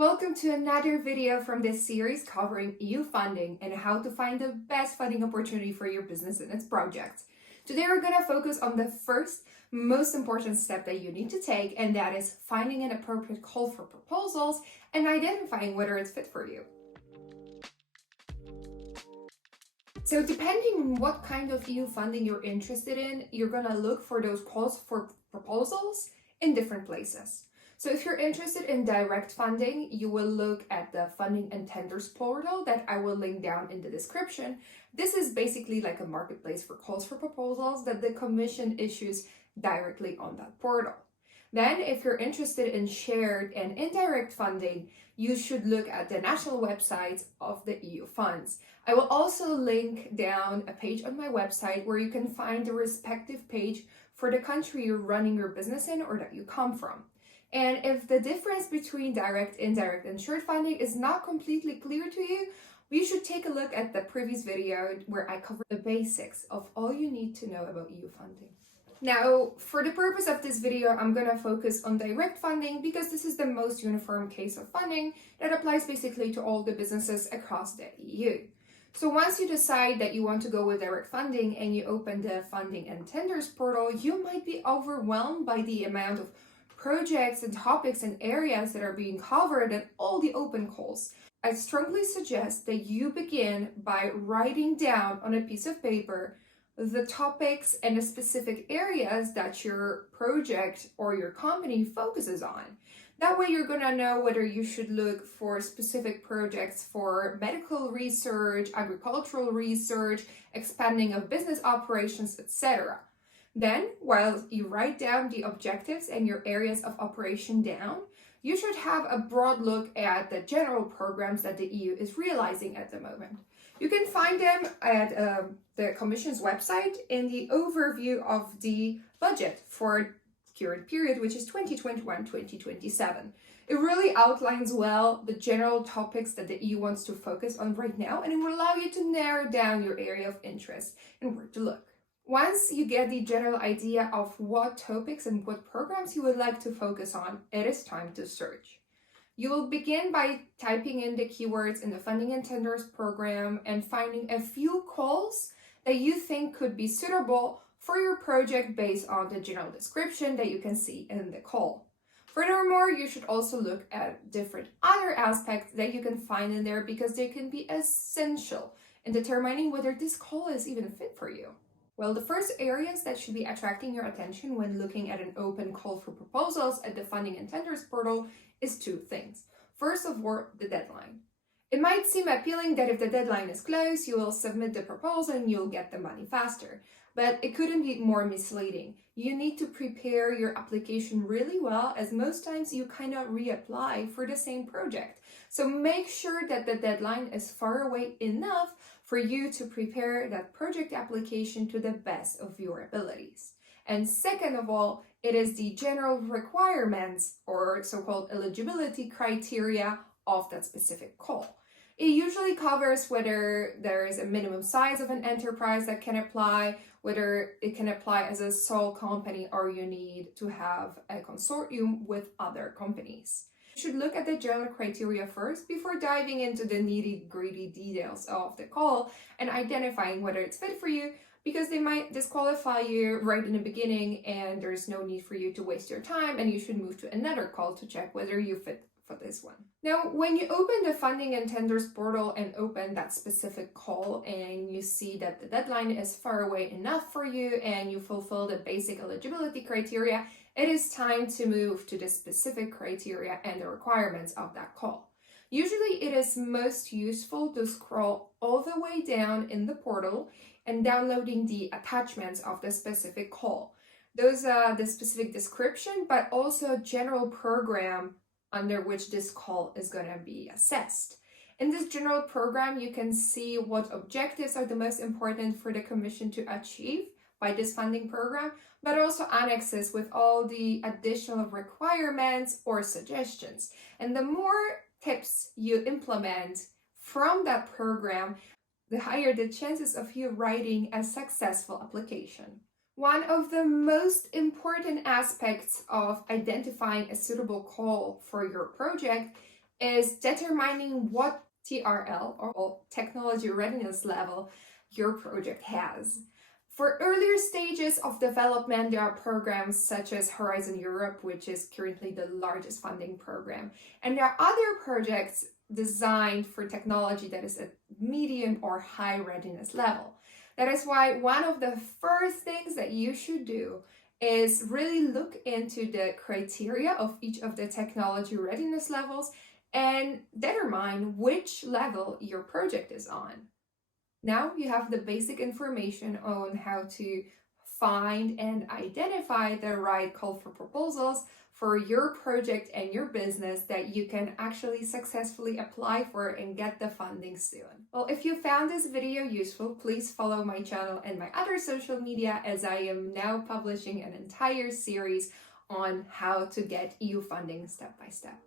Welcome to another video from this series covering EU funding and how to find the best funding opportunity for your business and its project. Today we're going to focus on the first most important step that you need to take, and that is finding an appropriate call for proposals and identifying whether it's fit for you. So depending on what kind of EU funding you're interested in, you're going to look for those calls for proposals in different places. So if you're interested in direct funding, you will look at the funding and tenders portal that I will link down in the description. This is basically like a marketplace for calls for proposals that the Commission issues directly on that portal. Then, if you're interested in shared and indirect funding, you should look at the national websites of the EU funds. I will also link down a page on my website where you can find the respective page for the country you're running your business in or that you come from. And if the difference between direct, indirect, and shared funding is not completely clear to you, you should take a look at the previous video where I covered the basics of all you need to know about EU funding. Now, for the purpose of this video, I'm going to focus on direct funding because this is the most uniform case of funding that applies basically to all the businesses across the EU. So once you decide that you want to go with direct funding and you open the funding and tenders portal, you might be overwhelmed by the amount of projects and topics and areas that are being covered and all the open calls. I strongly suggest that you begin by writing down on a piece of paper the topics and the specific areas that your project or your company focuses on. That way you're going to know whether you should look for specific projects for medical research, agricultural research, expanding of business operations, etc. Then, while you write down the objectives and your areas of operation down, you should have a broad look at the general programs that the EU is realizing at the moment. You can find them at the Commission's website in the overview of the budget for current period, which is 2021-2027. It really outlines well the general topics that the EU wants to focus on right now, and it will allow you to narrow down your area of interest and where to look. Once you get the general idea of what topics and what programs you would like to focus on, it is time to search. You will begin by typing in the keywords in the funding and tenders program and finding a few calls that you think could be suitable for your project based on the general description that you can see in the call. Furthermore, you should also look at different other aspects that you can find in there because they can be essential in determining whether this call is even fit for you. Well, the first areas that should be attracting your attention when looking at an open call for proposals at the funding and tenders portal is two things. First of all, the deadline. It might seem appealing that if the deadline is close, you will submit the proposal and you'll get the money faster. But it couldn't be more misleading. You need to prepare your application really well, as most times you kind of reapply for the same project. So make sure that the deadline is far away enough for you to prepare that project application to the best of your abilities. And second of all, it is the general requirements or so-called eligibility criteria of that specific call. It usually covers whether there is a minimum size of an enterprise that can apply, whether it can apply as a sole company or you need to have a consortium with other companies. You should look at the general criteria first before diving into the nitty-gritty details of the call and identifying whether it's fit for you, because they might disqualify you right in the beginning and there's no need for you to waste your time and you should move to another call to check whether you fit for this one. Now, when you open the funding and tenders portal and open that specific call and you see that the deadline is far away enough for you and you fulfill the basic eligibility criteria, it is time to move to the specific criteria and the requirements of that call. Usually it is most useful to scroll all the way down in the portal and downloading the attachments of the specific call. Those are the specific description, but also general program under which this call is going to be assessed. In this general program, you can see what objectives are the most important for the Commission to achieve by this funding program, but also annexes with all the additional requirements or suggestions. And the more tips you implement from that program, the higher the chances of you writing a successful application. One of the most important aspects of identifying a suitable call for your project is determining what TRL or technology readiness level your project has. For earlier stages of development, there are programs such as Horizon Europe, which is currently the largest funding program. And there are other projects designed for technology that is at medium or high readiness level. That is why one of the first things that you should do is really look into the criteria of each of the technology readiness levels and determine which level your project is on. Now you have the basic information on how to find and identify the right call for proposals for your project and your business that you can actually successfully apply for and get the funding soon. Well, if you found this video useful, please follow my channel and my other social media, as I am now publishing an entire series on how to get EU funding step by step.